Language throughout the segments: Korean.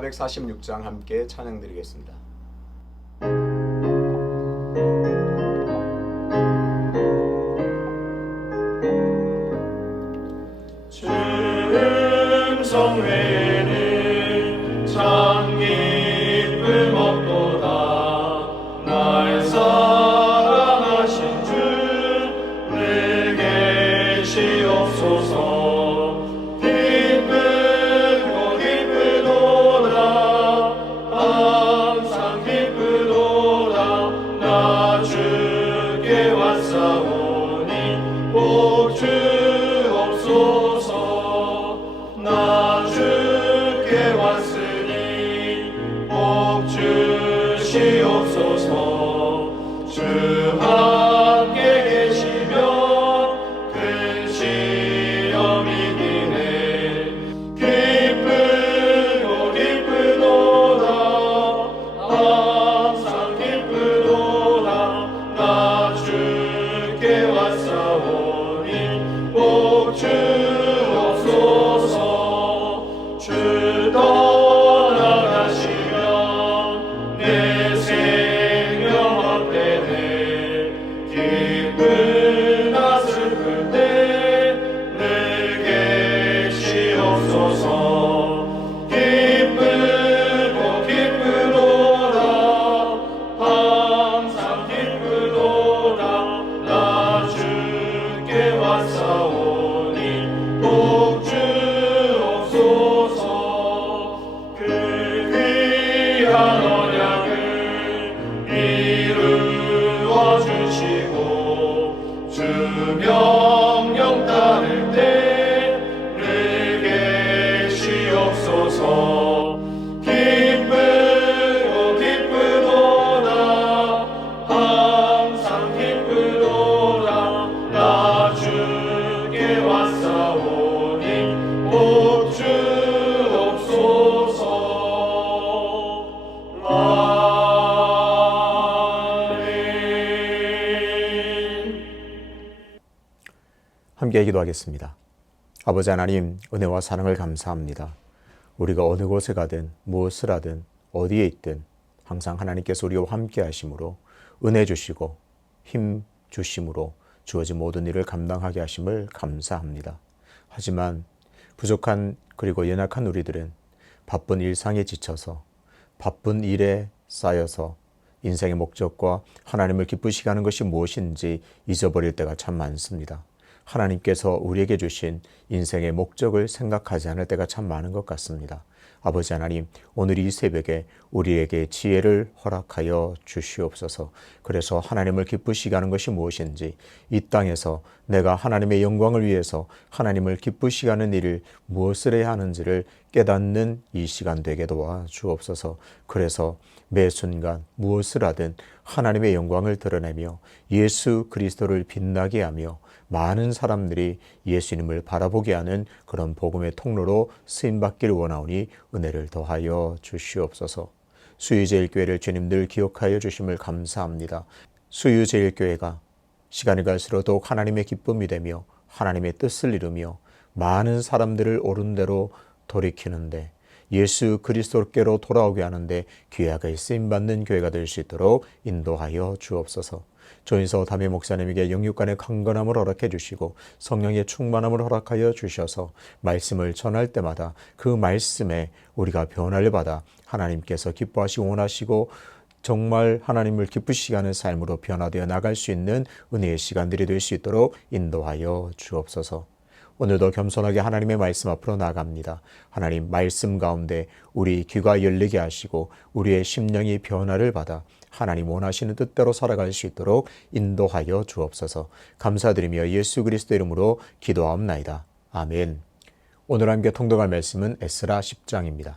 446장 함께 찬양드리겠습니다. 주음성 외에는 참 기쁨 없도다. 날 사랑하신 주 늘 계시옵소서. 기쁘고 기쁘도다. 항상 기쁘도다. 나 주께 왔사오니 복 주옵소서. 나 주께 왔으니 복 주시옵소서. 주 함께 계시면 큰 시험이 드네. 기쁘고 기쁘도다. 항상 기쁘도다. 나 주께 왔사오니 복 주옵소서. 주 떠나가시면 내 생명 헛되네. 기쁘나 슬플 때 늘 계시옵소서. 기쁘고 기쁘도다. 항상 기쁘도다. 나 주께 왔사오니 복 주옵소서. 그 귀한 언약을 이루어 주시고 주 명령 따를 때 늘 계시옵소서. 기쁘고 기쁘도다. 항상 기쁘도다. 나 주께 왔사오니 복 주옵소서. 아멘. 함께 기도하겠습니다. 아버지 하나님, 은혜와 사랑을 감사합니다. 우리가 어느 곳에 가든 무엇을 하든 어디에 있든 항상 하나님께서 우리와 함께 하심으로 은혜 주시고 힘 주심으로 주어진 모든 일을 감당하게 하심을 감사합니다. 하지만 부족한 그리고 연약한 우리들은 바쁜 일상에 지쳐서 바쁜 일에 쌓여서 인생의 목적과 하나님을 기쁘시게 하는 것이 무엇인지 잊어버릴 때가 참 많습니다. 하나님께서 우리에게 주신 인생의 목적을 생각하지 않을 때가 참 많은 것 같습니다. 아버지 하나님, 오늘 이 새벽에 우리에게 지혜를 허락하여 주시옵소서. 그래서 하나님을 기쁘시게 하는 것이 무엇인지, 이 땅에서 내가 하나님의 영광을 위해서 하나님을 기쁘시게 하는 일을 무엇을 해야 하는지를 깨닫는 이 시간 되게 도와 주옵소서. 그래서 매 순간 무엇을 하든 하나님의 영광을 드러내며 예수 그리스도를 빛나게 하며 많은 사람들이 예수님을 바라보게 하는 그런 복음의 통로로 쓰임받기를 원하오니 은혜를 더하여 주시옵소서. 수유제일교회를 주님들 기억하여 주심을 감사합니다. 수유제일교회가 시간이 갈수록 더욱 하나님의 기쁨이 되며 하나님의 뜻을 이루며 많은 사람들을 옳은 대로 돌이키는데 예수 그리스도께로 돌아오게 하는데 귀하게 쓰임받는 교회가 될 수 있도록 인도하여 주옵소서. 조인서 담임 목사님에게 영육간의 강건함을 허락해 주시고 성령의 충만함을 허락하여 주셔서 말씀을 전할 때마다 그 말씀에 우리가 변화를 받아 하나님께서 기뻐하시고 원하시고 정말 하나님을 기쁘시게 하는 삶으로 변화되어 나갈 수 있는 은혜의 시간들이 될 수 있도록 인도하여 주옵소서. 오늘도 겸손하게 하나님의 말씀 앞으로 나아갑니다. 하나님 말씀 가운데 우리 귀가 열리게 하시고 우리의 심령이 변화를 받아 하나님 원하시는 뜻대로 살아갈 수 있도록 인도하여 주옵소서. 감사드리며 예수 그리스도 이름으로 기도하옵나이다. 아멘. 오늘 함께 통독할 말씀은 에스라 10장입니다.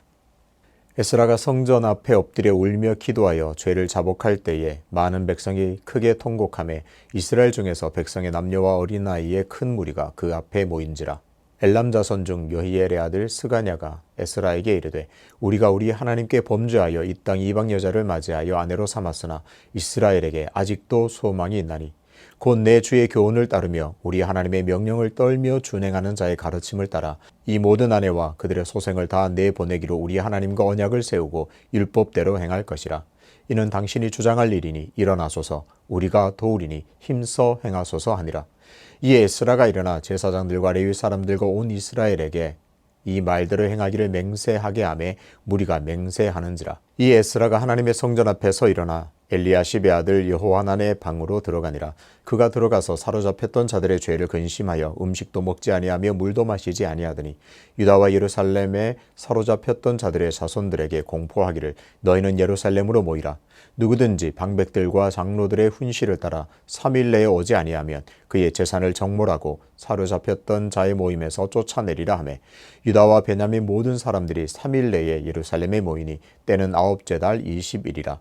에스라가 성전 앞에 엎드려 울며 기도하여 죄를 자복할 때에 많은 백성이 크게 통곡하며 이스라엘 중에서 백성의 남녀와 어린아이의 큰 무리가 그 앞에 모인지라. 엘람 자손 중 여히엘의 아들 스가냐가 에스라에게 이르되 우리가 우리 하나님께 범죄하여 이 땅 이방 여자를 맞이하여 아내로 삼았으나 이스라엘에게 아직도 소망이 있나니 곧 내 주의 교훈을 따르며 우리 하나님의 명령을 떨며 준행하는 자의 가르침을 따라 이 모든 아내와 그들의 소생을 다 내보내기로 우리 하나님과 언약을 세우고 율법대로 행할 것이라. 이는 당신이 주장할 일이니 일어나소서, 우리가 도우리니 힘써 행하소서 하니라. 이에 에스라가 일어나 제사장들과 레위 사람들과 온 이스라엘에게 이 말들을 행하기를 맹세하게 하매 무리가 맹세하는지라. 이 에스라가 하나님의 성전 앞에서 일어나 엘리야십의 아들 여호하난의 방으로 들어가니라. 그가 들어가서 사로잡혔던 자들의 죄를 근심하여 음식도 먹지 아니하며 물도 마시지 아니하더니 유다와 예루살렘에 사로잡혔던 자들의 자손들에게 공포하기를 너희는 예루살렘으로 모이라. 누구든지 방백들과 장로들의 훈시를 따라 3일 내에 오지 아니하면 그의 재산을 정몰하고 사로잡혔던 자의 모임에서 쫓아내리라 하매 유다와 베냐민 모든 사람들이 3일 내에 예루살렘에 모이니 때는 9째 달 20일이라.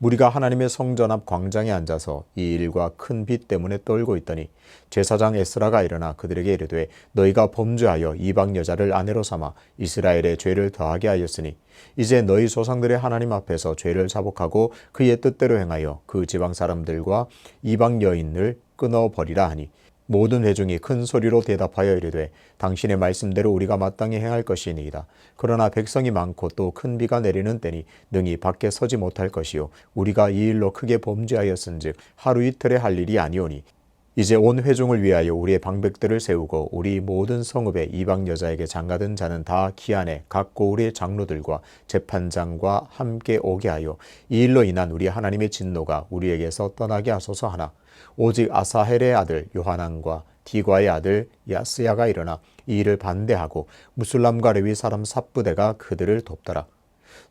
무리가 하나님의 성전 앞 광장에 앉아서 이 일과 큰 빛 때문에 떨고 있더니 제사장 에스라가 일어나 그들에게 이르되 너희가 범죄하여 이방 여자를 아내로 삼아 이스라엘의 죄를 더하게 하였으니 이제 너희 조상들의 하나님 앞에서 죄를 자복하고 그의 뜻대로 행하여 그 지방 사람들과 이방 여인을 끊어버리라 하니 모든 회중이 큰 소리로 대답하여 이르되 당신의 말씀대로 우리가 마땅히 행할 것이니이다. 그러나 백성이 많고 또 큰 비가 내리는 때니 능히 밖에 서지 못할 것이요 우리가 이 일로 크게 범죄하였은즉 하루 이틀에 할 일이 아니오니 이제 온 회중을 위하여 우리의 방백들을 세우고 우리 모든 성읍의 이방 여자에게 장가든 자는 다 기한에 각 고을의 장로들과 재판장과 함께 오게 하여 이 일로 인한 우리 하나님의 진노가 우리에게서 떠나게 하소서 하나 오직 아사헬의 아들 요하난과 디과의 아들 야스야가 일어나 이 일을 반대하고 무술람과 레위 사람 삽부대가 그들을 돕더라.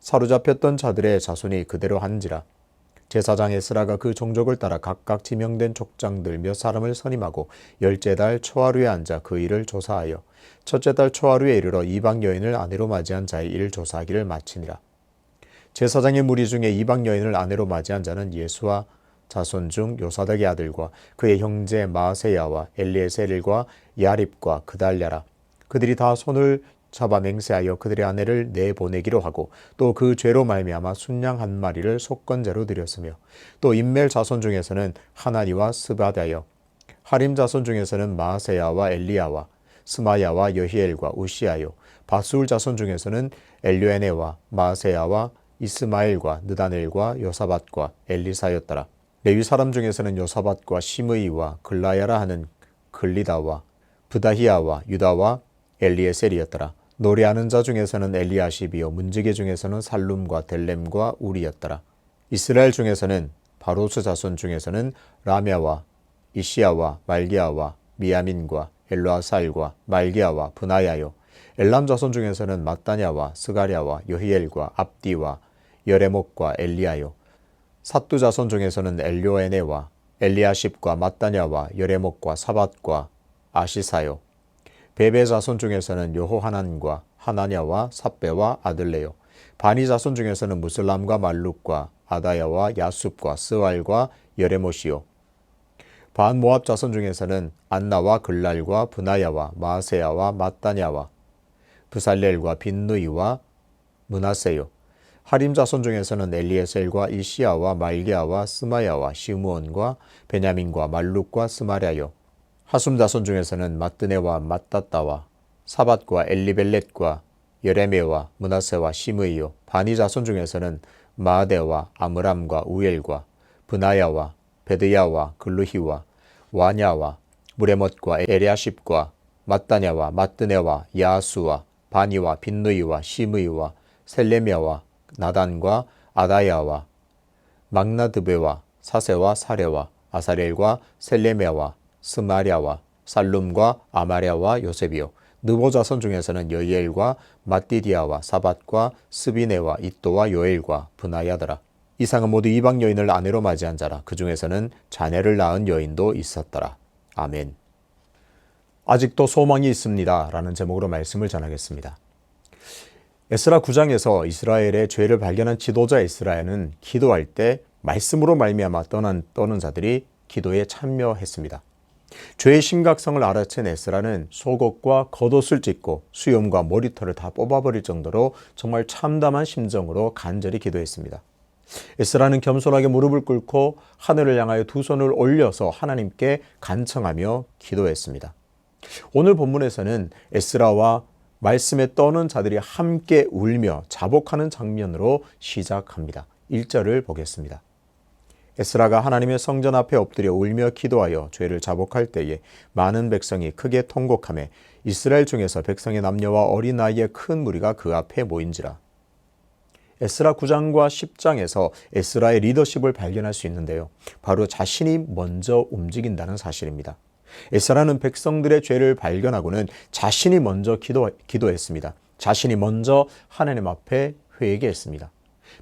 사로잡혔던 자들의 자손이 그대로 한지라. 제사장 에스라가 그 종족을 따라 각각 지명된 족장들 몇 사람을 선임하고 10째 달 초하루에 앉아 그 일을 조사하여 첫째 달 초하루에 이르러 이방 여인을 아내로 맞이한 자의 일을 조사하기를 마치니라. 제사장의 무리 중에 이방 여인을 아내로 맞이한 자는 예수와 자손 중 요사닥의 아들과 그의 형제 마세야와 엘리에셀과 야립과 그달랴라. 그들이 다 손을 잡아 맹세하여 그들의 아내를 내보내기로 하고 또 그 죄로 말미암아 순양 한 마리를 속건제로 드렸으며 또 인멜 자손 중에서는 하나니와 스바다여 하림 자손 중에서는 마세야와 엘리야와 스마야와 여히엘과 우시아요 바수울 자손 중에서는 엘료에네와 마세야와 이스마엘과 느다넬과 요사밧과 엘리사였더라. 레위 사람 중에서는 요사밧과 시므이와 글라야라 하는 글리다와 부다히야와 유다와 엘리에셀이었더라. 노래하는 자 중에서는 엘리야십이요 문지기 중에서는 살룸과 델렘과 우리였더라. 이스라엘 중에서는 바로스 자손 중에서는 라мя와 이시야와 말기야와 미야민과 엘로아살과 말기야와 브나야요 엘람 자손 중에서는 mat다냐와 스가랴와 여히엘과 압디와 여레목과 엘리야요 삿두 자손 중에서는 엘료에네와 엘리야십과 mat다냐와 여레목과 사밧과 아시사요 베베 자손 중에서는 여호하난과 하나냐와 삽베와 아들레요 바니 자손 중에서는 무슬람과 말룩과 아다야와 야숲과 스왈과 여레못이요 반 모압 자손 중에서는 안나와 글랄과 브나야와 마세야와 mat다냐와 브살렐과 빈누이와 므나세요 하림 자손 중에서는 엘리에셀과 이시야와 말기야와 스마야와 시므온과 베냐민과 말룩과 스마랴요 하숨 자손 중에서는 마뜨네와 mattat다와 사밧과 엘리벨렛과 여레메와 므나세와 시므이요 바니 자손 중에서는 마아데와 아므람과 우엘과 브나야와 베드야와 글루히와 와냐와 무레못과 에리아십과 mat다냐와 마뜨네와 야수와 바니와 빈누이와 시므이와 셀레미아와 나단과 아다야와 막나드베와 사세와 사레와 아사렐과 셀레미아와 스마랴와 살룸과 아마랴와 요셉이요 느보 자손 중에서는 여이엘과 mat디디아와 사밧과 스비네와 잇도와 요엘과 브나야더라. 이상은 모두 이방 여인을 아내로 맞이한 자라. 그 중에서는 자녀를 낳은 여인도 있었더라. 아멘. 아직도 소망이 있습니다. 라는 제목으로 말씀을 전하겠습니다. 에스라 9장에서 이스라엘의 죄를 발견한 지도자 에스라는 기도할 때 말씀으로 말미암아 떠는 자들이 기도에 참여했습니다. 죄의 심각성을 알아챈 에스라는 속옷과 겉옷을 찢고 수염과 머리털을 다 뽑아버릴 정도로 정말 참담한 심정으로 간절히 기도했습니다. 에스라는 겸손하게 무릎을 꿇고 하늘을 향하여 두 손을 올려서 하나님께 간청하며 기도했습니다. 오늘 본문에서는 에스라와 말씀에 떠는 자들이 함께 울며 자복하는 장면으로 시작합니다. 1절을 보겠습니다. 에스라가 하나님의 성전 앞에 엎드려 울며 기도하여 죄를 자복할 때에 많은 백성이 크게 통곡하며 이스라엘 중에서 백성의 남녀와 어린아이의 큰 무리가 그 앞에 모인지라. 에스라 9장과 10장에서 에스라의 리더십을 발견할 수 있는데요. 바로 자신이 먼저 움직인다는 사실입니다. 에스라는 백성들의 죄를 발견하고는 자신이 먼저 기도했습니다. 자신이 먼저 하나님 앞에 회개했습니다.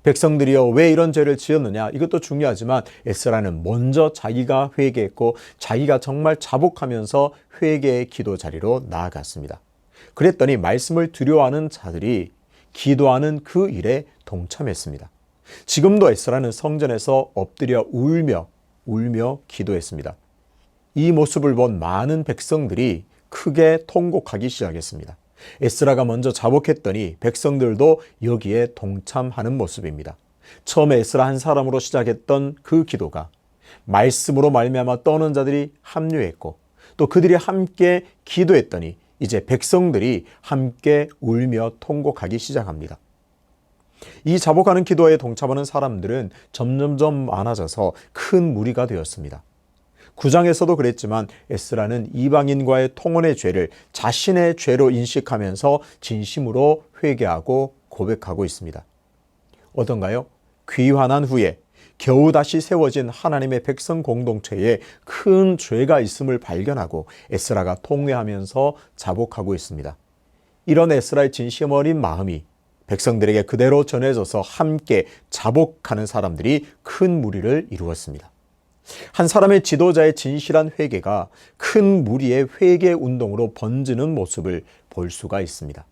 백성들이여 왜 이런 죄를 지었느냐, 이것도 중요하지만 에스라는 먼저 자기가 회개했고 자기가 정말 자복하면서 회개의 기도 자리로 나아갔습니다. 그랬더니 말씀을 두려워하는 자들이 기도하는 그 일에 동참했습니다. 지금도 에스라는 성전에서 엎드려 울며 기도했습니다. 이 모습을 본 많은 백성들이 크게 통곡하기 시작했습니다. 에스라가 먼저 자복했더니 백성들도 여기에 동참하는 모습입니다. 처음에 에스라 한 사람으로 시작했던 그 기도가 말씀으로 말미암아 떠오는 자들이 합류했고 또 그들이 함께 기도했더니 이제 백성들이 함께 울며 통곡하기 시작합니다. 이 자복하는 기도에 동참하는 사람들은 점점점 많아져서 큰 무리가 되었습니다. 9장에서도 그랬지만 에스라는 이방인과의 통혼의 죄를 자신의 죄로 인식하면서 진심으로 회개하고 고백하고 있습니다. 어떤가요? 귀환한 후에 겨우 다시 세워진 하나님의 백성 공동체에 큰 죄가 있음을 발견하고 에스라가 통회하면서 자복하고 있습니다. 이런 에스라의 진심 어린 마음이 백성들에게 그대로 전해져서 함께 자복하는 사람들이 큰 무리를 이루었습니다. 한 사람의 지도자의 진실한 회개가 큰 무리의 회개 운동으로 번지는 모습을 볼 수가 있습니다.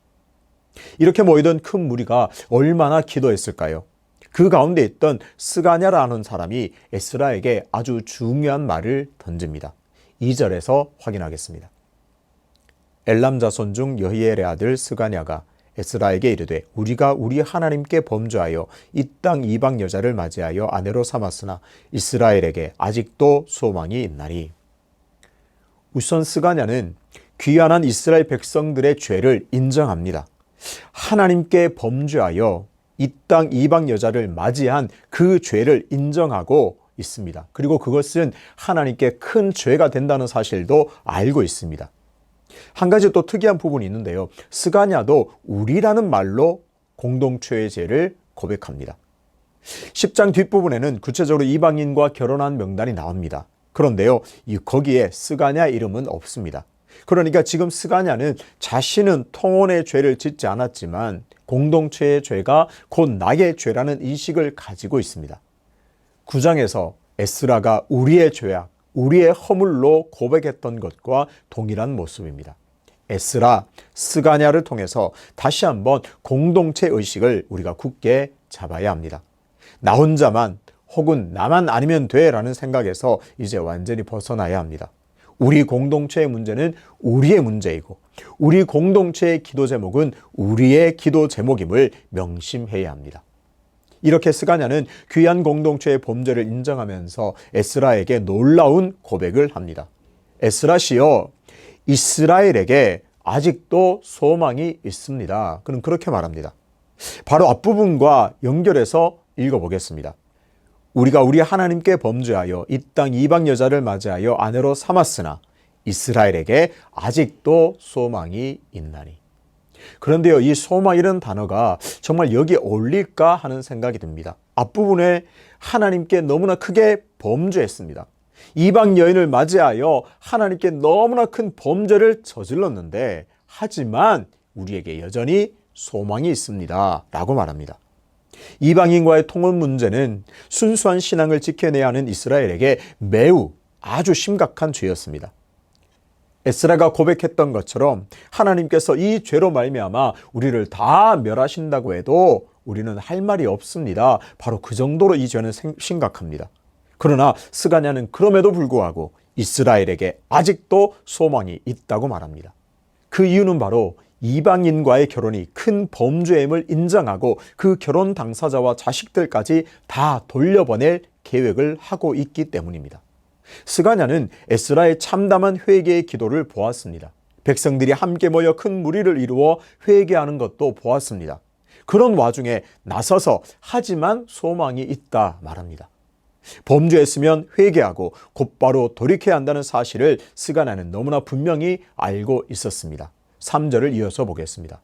이렇게 모이던 큰 무리가 얼마나 기도했을까요? 그 가운데 있던 스가냐라는 사람이 에스라에게 아주 중요한 말을 던집니다. 2절에서 확인하겠습니다. 엘람 자손 중 여히엘의 아들 스가냐가 에스라에게 이르되 우리가 우리 하나님께 범죄하여 이 땅 이방 여자를 맞이하여 아내로 삼았으나 이스라엘에게 아직도 소망이 있나니. 우선 스가냐는 귀환한 이스라엘 백성들의 죄를 인정합니다. 하나님께 범죄하여 이 땅 이방 여자를 맞이한 그 죄를 인정하고 있습니다. 그리고 그것은 하나님께 큰 죄가 된다는 사실도 알고 있습니다. 한 가지 또 특이한 부분이 있는데요. 스가냐도 우리라는 말로 공동체의 죄를 고백합니다. 10장 뒷부분에는 구체적으로 이방인과 결혼한 명단이 나옵니다. 그런데요, 거기에 스가냐 이름은 없습니다. 그러니까 지금 스가냐는 자신은 통혼의 죄를 짓지 않았지만 공동체의 죄가 곧 나의 죄라는 인식을 가지고 있습니다. 9장에서 에스라가 우리의 죄악, 우리의 허물로 고백했던 것과 동일한 모습입니다. 에스라, 스가냐를 통해서 다시 한번 공동체 의식을 우리가 굳게 잡아야 합니다. 나 혼자만 혹은 나만 아니면 돼라는 생각에서 이제 완전히 벗어나야 합니다. 우리 공동체의 문제는 우리의 문제이고 우리 공동체의 기도 제목은 우리의 기도 제목임을 명심해야 합니다. 이렇게 스가냐는 귀한 공동체의 범죄를 인정하면서 에스라에게 놀라운 고백을 합니다. 에스라시여, 이스라엘에게 아직도 소망이 있습니다. 그는 그렇게 말합니다. 바로 앞부분과 연결해서 읽어보겠습니다. 우리가 우리 하나님께 범죄하여 이 땅 이방 여자를 맞이하여 아내로 삼았으나 이스라엘에게 아직도 소망이 있나니. 그런데요, 이 소망이라는 단어가 정말 여기에 어울릴까 하는 생각이 듭니다. 앞부분에 하나님께 너무나 크게 범죄했습니다. 이방 여인을 맞이하여 하나님께 너무나 큰 범죄를 저질렀는데 하지만 우리에게 여전히 소망이 있습니다 라고 말합니다. 이방인과의 통혼 문제는 순수한 신앙을 지켜내야 하는 이스라엘에게 매우 아주 심각한 죄였습니다. 에스라가 고백했던 것처럼 하나님께서 이 죄로 말미암아 우리를 다 멸하신다고 해도 우리는 할 말이 없습니다. 바로 그 정도로 이 죄는 심각합니다. 그러나 스가냐는 그럼에도 불구하고 이스라엘에게 아직도 소망이 있다고 말합니다. 그 이유는 바로 이방인과의 결혼이 큰 범죄임을 인정하고 그 결혼 당사자와 자식들까지 다 돌려보낼 계획을 하고 있기 때문입니다. 스가냐는 에스라의 참담한 회개의 기도를 보았습니다. 백성들이 함께 모여 큰 무리를 이루어 회개하는 것도 보았습니다. 그런 와중에 나서서 하지만 소망이 있다 말합니다. 범죄했으면 회개하고 곧바로 돌이켜야 한다는 사실을 스가냐는 너무나 분명히 알고 있었습니다. 3절을 이어서 보겠습니다.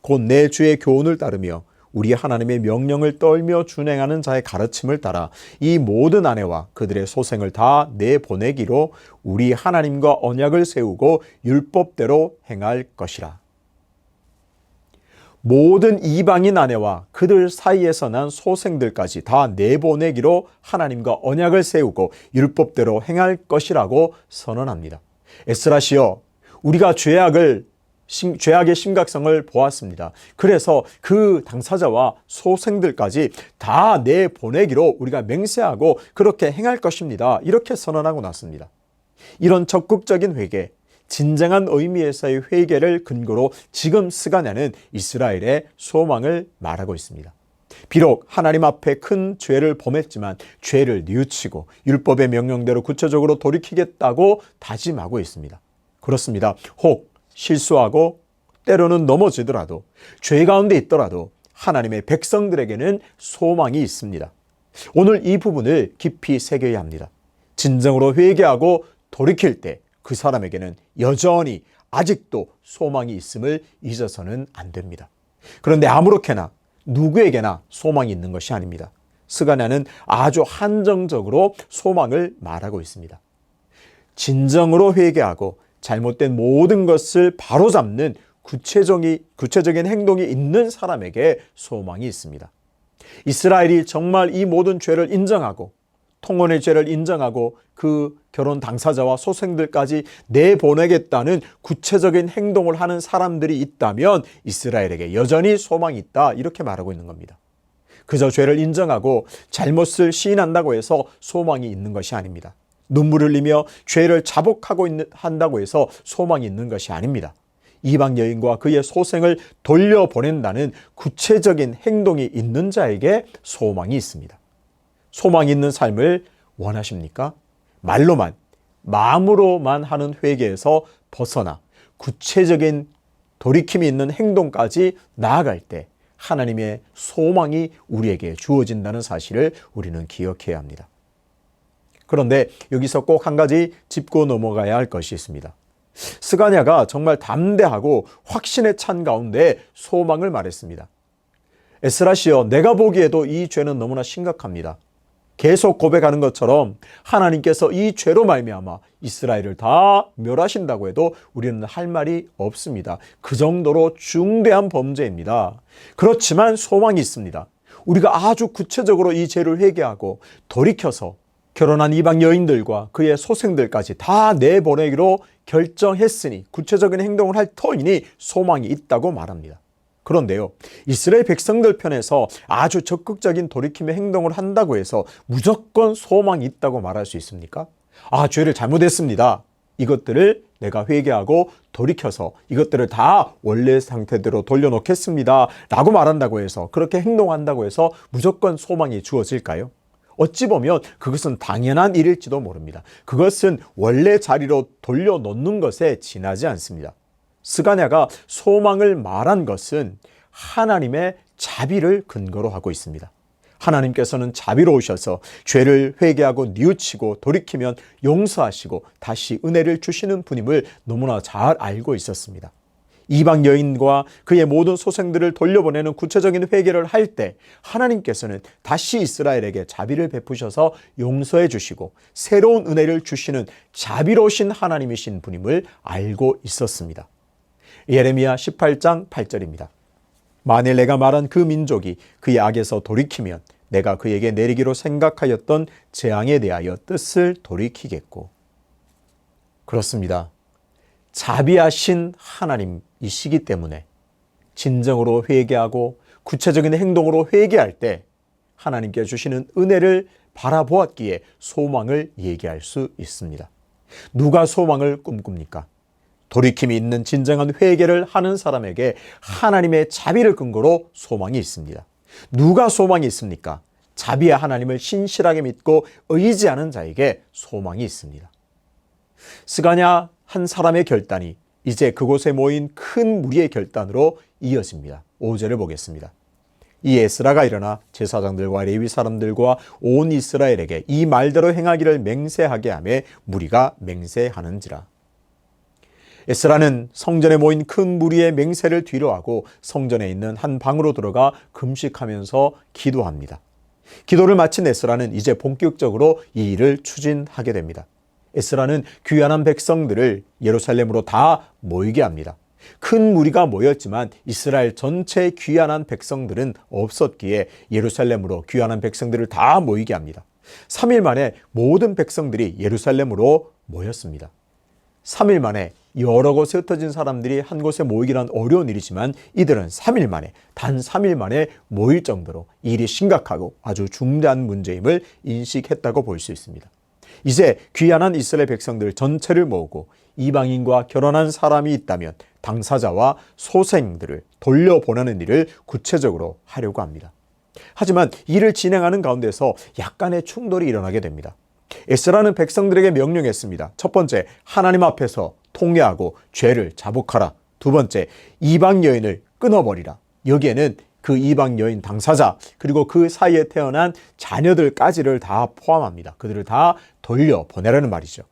곧 내 주의 교훈을 따르며 우리 하나님의 명령을 떨며 준행하는 자의 가르침을 따라 이 모든 아내와 그들의 소생을 다 내보내기로 우리 하나님과 언약을 세우고 율법대로 행할 것이라. 모든 이방인 아내와 그들 사이에서 난 소생들까지 다 내보내기로 하나님과 언약을 세우고 율법대로 행할 것이라고 선언합니다. 에스라시여, 우리가 죄악의 심각성을 보았습니다. 그래서 그 당사자와 소생들까지 다 내보내기로 우리가 맹세하고 그렇게 행할 것입니다. 이렇게 선언하고 났습니다. 이런 적극적인 회개, 진정한 의미에서의 회개를 근거로 지금 스가냐는 이스라엘의 소망을 말하고 있습니다. 비록 하나님 앞에 큰 죄를 범했지만 죄를 뉘우치고 율법의 명령대로 구체적으로 돌이키겠다고 다짐하고 있습니다. 그렇습니다. 혹 실수하고 때로는 넘어지더라도 죄 가운데 있더라도 하나님의 백성들에게는 소망이 있습니다. 오늘 이 부분을 깊이 새겨야 합니다. 진정으로 회개하고 돌이킬 때 그 사람에게는 여전히 아직도 소망이 있음을 잊어서는 안 됩니다. 그런데 아무렇게나 누구에게나 소망이 있는 것이 아닙니다. 스가냐는 아주 한정적으로 소망을 말하고 있습니다. 진정으로 회개하고 잘못된 모든 것을 바로잡는 구체적인 행동이 있는 사람에게 소망이 있습니다. 이스라엘이 정말 이 모든 죄를 인정하고 통혼의 죄를 인정하고 그 결혼 당사자와 소생들까지 내보내겠다는 구체적인 행동을 하는 사람들이 있다면 이스라엘에게 여전히 소망이 있다, 이렇게 말하고 있는 겁니다. 그저 죄를 인정하고 잘못을 시인한다고 해서 소망이 있는 것이 아닙니다. 눈물 흘리며 죄를 자복하고 한다고 해서 소망이 있는 것이 아닙니다. 이방 여인과 그의 소생을 돌려보낸다는 구체적인 행동이 있는 자에게 소망이 있습니다. 소망이 있는 삶을 원하십니까? 말로만, 마음으로만 하는 회개에서 벗어나 구체적인 돌이킴이 있는 행동까지 나아갈 때 하나님의 소망이 우리에게 주어진다는 사실을 우리는 기억해야 합니다. 그런데 여기서 꼭 한 가지 짚고 넘어가야 할 것이 있습니다. 스가냐가 정말 담대하고 확신에 찬 가운데 소망을 말했습니다. 에스라시여, 내가 보기에도 이 죄는 너무나 심각합니다. 계속 고백하는 것처럼 하나님께서 이 죄로 말미암아 이스라엘을 다 멸하신다고 해도 우리는 할 말이 없습니다. 그 정도로 중대한 범죄입니다. 그렇지만 소망이 있습니다. 우리가 아주 구체적으로 이 죄를 회개하고 돌이켜서 결혼한 이방 여인들과 그의 소생들까지 다 내보내기로 결정했으니 구체적인 행동을 할 터이니 소망이 있다고 말합니다. 그런데요, 이스라엘 백성들 편에서 아주 적극적인 돌이킴의 행동을 한다고 해서 무조건 소망이 있다고 말할 수 있습니까? 죄를 잘못했습니다. 이것들을 내가 회개하고 돌이켜서 이것들을 다 원래 상태대로 돌려놓겠습니다 라고 말한다고 해서, 그렇게 행동한다고 해서 무조건 소망이 주어질까요? 어찌 보면 그것은 당연한 일일지도 모릅니다. 그것은 원래 자리로 돌려놓는 것에 지나지 않습니다. 스가냐가 소망을 말한 것은 하나님의 자비를 근거로 하고 있습니다. 하나님께서는 자비로우셔서 죄를 회개하고 뉘우치고 돌이키면 용서하시고 다시 은혜를 주시는 분임을 너무나 잘 알고 있었습니다. 이방 여인과 그의 모든 소생들을 돌려보내는 구체적인 회개를 할 때 하나님께서는 다시 이스라엘에게 자비를 베푸셔서 용서해 주시고 새로운 은혜를 주시는 자비로우신 하나님이신 분임을 알고 있었습니다. 예레미야 18장 8절입니다. 만일 내가 말한 그 민족이 그의 악에서 돌이키면 내가 그에게 내리기로 생각하였던 재앙에 대하여 뜻을 돌이키겠고. 그렇습니다. 자비하신 하나님이시기 때문에 진정으로 회개하고 구체적인 행동으로 회개할 때 하나님께 주시는 은혜를 바라보았기에 소망을 얘기할 수 있습니다. 누가 소망을 꿈꿉니까? 돌이킴이 있는 진정한 회개를 하는 사람에게 하나님의 자비를 근거로 소망이 있습니다. 누가 소망이 있습니까? 자비의 하나님을 신실하게 믿고 의지하는 자에게 소망이 있습니다. 스가랴 한 사람의 결단이 이제 그곳에 모인 큰 무리의 결단으로 이어집니다. 5절을 보겠습니다. 이 에스라가 일어나 제사장들과 레위 사람들과 온 이스라엘에게 이 말대로 행하기를 맹세하게 하며 무리가 맹세하는지라. 에스라는 성전에 모인 큰 무리의 맹세를 뒤로하고 성전에 있는 한 방으로 들어가 금식하면서 기도합니다. 기도를 마친 에스라는 이제 본격적으로 이 일을 추진하게 됩니다. 에스라는 귀환한 백성들을 예루살렘으로 다 모이게 합니다. 큰 무리가 모였지만 이스라엘 전체 귀환한 백성들은 없었기에 예루살렘으로 귀환한 백성들을 다 모이게 합니다. 3일 만에 모든 백성들이 예루살렘으로 모였습니다. 3일 만에 여러 곳에 흩어진 사람들이 한 곳에 모이기란 어려운 일이지만 이들은 3일 만에, 단 3일 만에 모일 정도로 일이 심각하고 아주 중대한 문제임을 인식했다고 볼 수 있습니다. 이제 귀환한 이스라엘 백성들 전체를 모으고 이방인과 결혼한 사람이 있다면 당사자와 소생들을 돌려보내는 일을 구체적으로 하려고 합니다. 하지만 이를 진행하는 가운데서 약간의 충돌이 일어나게 됩니다. 에스라는 백성들에게 명령했습니다. 첫 번째, 하나님 앞에서 통회하고 죄를 자복하라. 두 번째, 이방 여인을 끊어버리라. 여기에는 그 이방 여인 당사자 그리고 그 사이에 태어난 자녀들까지를 다 포함합니다. 그들을 다 돌려보내라는 말이죠.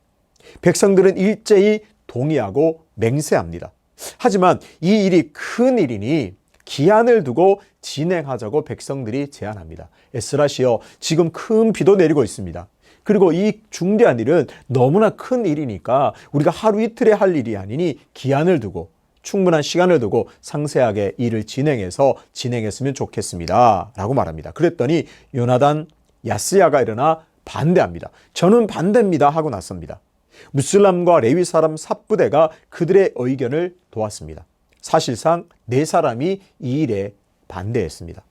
백성들은 일제히 동의하고 맹세합니다. 하지만 이 일이 큰 일이니 기한을 두고 진행하자고 백성들이 제안합니다. 에스라시여, 지금 큰 비도 내리고 있습니다. 그리고 이 중대한 일은 너무나 큰 일이니까 우리가 하루 이틀에 할 일이 아니니 기한을 두고 충분한 시간을 두고 상세하게 일을 진행했으면 좋겠습니다 라고 말합니다. 그랬더니 요나단, 야스야가 일어나 반대합니다. 저는 반대입니다 하고 나섭니다. 무슬람과 레위 사람 삽부대가 그들의 의견을 도왔습니다. 사실상 4사람이 이 일에 반대했습니다.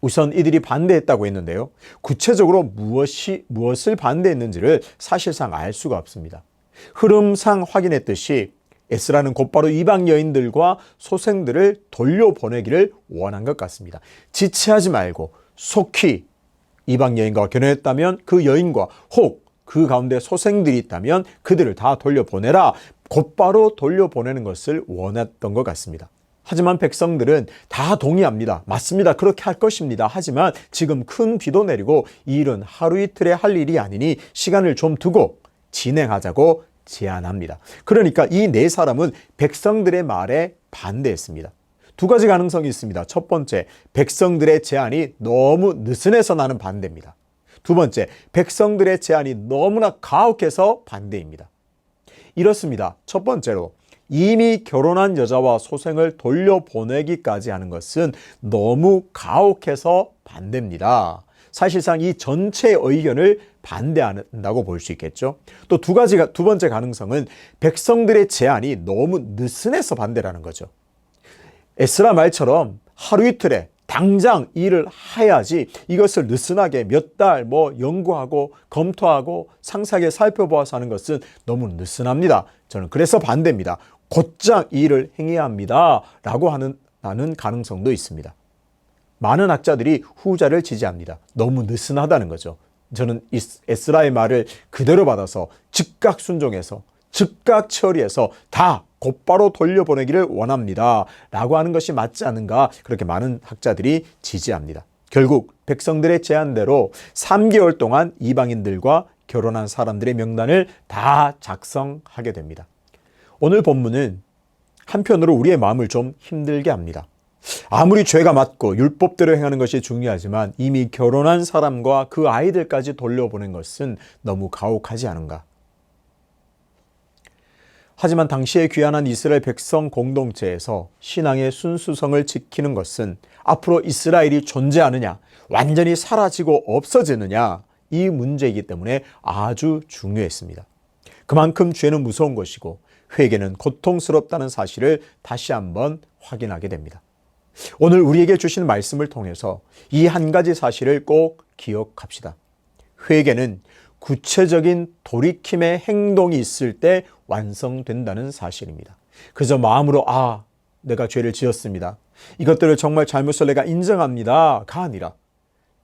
우선 이들이 반대했다고 했는데요. 구체적으로 무엇을 반대했는지를 사실상 알 수가 없습니다. 흐름상 확인했듯이 에스라는 곧바로 이방 여인들과 소생들을 돌려보내기를 원한 것 같습니다. 지체하지 말고 속히 이방 여인과 결혼했다면 그 여인과 혹 그 가운데 소생들이 있다면 그들을 다 돌려보내라. 곧바로 돌려보내는 것을 원했던 것 같습니다. 하지만 백성들은 다 동의합니다. 맞습니다. 그렇게 할 것입니다. 하지만 지금 큰 비도 내리고 이 일은 하루 이틀에 할 일이 아니니 시간을 좀 두고 진행하자고 제안합니다. 그러니까 이 4사람은 백성들의 말에 반대했습니다. 2가지 가능성이 있습니다. 첫 번째, 백성들의 제안이 너무 느슨해서 나는 반대입니다. 두 번째, 백성들의 제안이 너무나 가혹해서 반대입니다. 이렇습니다. 첫 번째로, 이미 결혼한 여자와 소생을 돌려보내기까지 하는 것은 너무 가혹해서 반대입니다. 사실상 이 전체 의견을 반대한다고 볼 수 있겠죠. 또 두 번째 가능성은 백성들의 제안이 너무 느슨해서 반대라는 거죠. 에스라 말처럼 하루 이틀에 당장 일을 해야지 이것을 느슨하게 몇 달 연구하고 검토하고 상세하게 살펴보아서 하는 것은 너무 느슨합니다. 저는 그래서 반대입니다. 곧장 이 일을 행해야 합니다 라고 하는 가능성도 있습니다. 많은 학자들이 후자를 지지합니다. 너무 느슨하다는 거죠. 저는 에스라의 말을 그대로 받아서 즉각 순종해서 즉각 처리해서 다 곧바로 돌려보내기를 원합니다 라고 하는 것이 맞지 않은가, 그렇게 많은 학자들이 지지합니다. 결국 백성들의 제안대로 3개월 동안 이방인들과 결혼한 사람들의 명단을 다 작성하게 됩니다. 오늘 본문은 한편으로 우리의 마음을 좀 힘들게 합니다. 아무리 죄가 맞고 율법대로 행하는 것이 중요하지만 이미 결혼한 사람과 그 아이들까지 돌려보낸 것은 너무 가혹하지 않은가. 하지만 당시에 귀환한 이스라엘 백성 공동체에서 신앙의 순수성을 지키는 것은 앞으로 이스라엘이 존재하느냐, 완전히 사라지고 없어지느냐, 이 문제이기 때문에 아주 중요했습니다. 그만큼 죄는 무서운 것이고 회개는 고통스럽다는 사실을 다시 한번 확인하게 됩니다. 오늘 우리에게 주신 말씀을 통해서 이 한 가지 사실을 꼭 기억합시다. 회개는 구체적인 돌이킴의 행동이 있을 때 완성된다는 사실입니다. 그저 마음으로 내가 죄를 지었습니다. 이것들을 정말 잘못을 내가 인정합니다가 아니라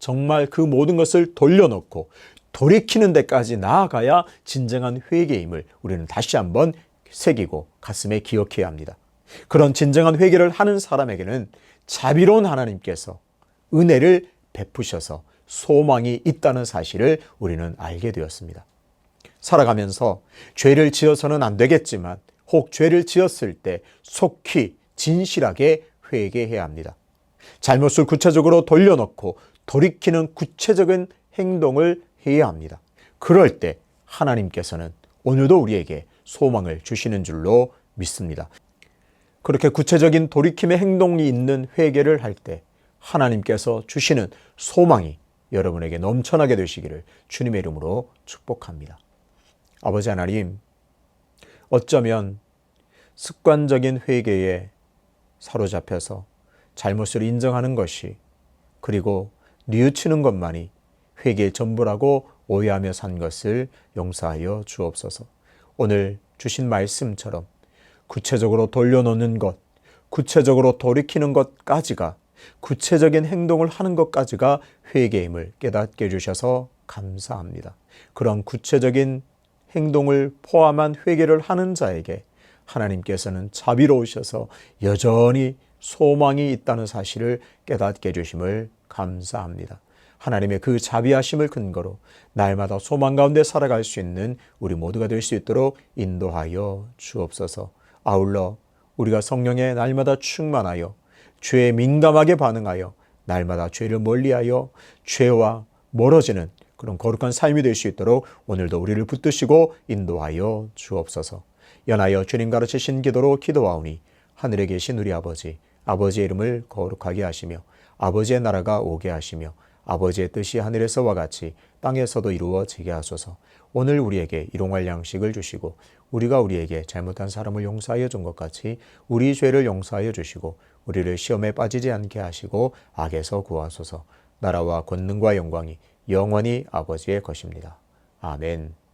정말 그 모든 것을 돌려놓고 돌이키는 데까지 나아가야 진정한 회개임을 우리는 다시 한번 새기고 가슴에 기억해야 합니다. 그런 진정한 회개를 하는 사람에게는 자비로운 하나님께서 은혜를 베푸셔서 소망이 있다는 사실을 우리는 알게 되었습니다. 살아가면서 죄를 지어서는 안 되겠지만 혹 죄를 지었을 때 속히 진실하게 회개해야 합니다. 잘못을 구체적으로 돌려놓고 돌이키는 구체적인 행동을 해야 합니다. 그럴 때 하나님께서는 오늘도 우리에게 소망을 주시는 줄로 믿습니다. 그렇게 구체적인 돌이킴의 행동이 있는 회개를 할 때 하나님께서 주시는 소망이 여러분에게 넘쳐나게 되시기를 주님의 이름으로 축복합니다. 아버지 하나님, 어쩌면 습관적인 회개에 사로잡혀서 잘못을 인정하는 것이 그리고 뉘우치는 것만이 회개의 전부라고 오해하며 산 것을 용서하여 주옵소서. 오늘 주신 말씀처럼 구체적으로 돌려놓는 것, 구체적으로 돌이키는 것까지가 구체적인 행동을 하는 것까지가 회개임을 깨닫게 해주셔서 감사합니다. 그런 구체적인 행동을 포함한 회개를 하는 자에게 하나님께서는 자비로우셔서 여전히 소망이 있다는 사실을 깨닫게 해주심을 감사합니다. 하나님의 그 자비하심을 근거로 날마다 소망 가운데 살아갈 수 있는 우리 모두가 될 수 있도록 인도하여 주옵소서. 아울러 우리가 성령에 날마다 충만하여 죄에 민감하게 반응하여 날마다 죄를 멀리하여 죄와 멀어지는 그런 거룩한 삶이 될 수 있도록 오늘도 우리를 붙드시고 인도하여 주옵소서. 연하여 주님 가르치신 기도로 기도하오니 하늘에 계신 우리 아버지, 아버지의 이름을 거룩하게 하시며 아버지의 나라가 오게 하시며 아버지의 뜻이 하늘에서와 같이 땅에서도 이루어지게 하소서. 오늘 우리에게 일용할 양식을 주시고 우리가 우리에게 잘못한 사람을 용서하여 준 것 같이 우리 죄를 용서하여 주시고 우리를 시험에 빠지지 않게 하시고 악에서 구하소서. 나라와 권능과 영광이 영원히 아버지의 것입니다. 아멘.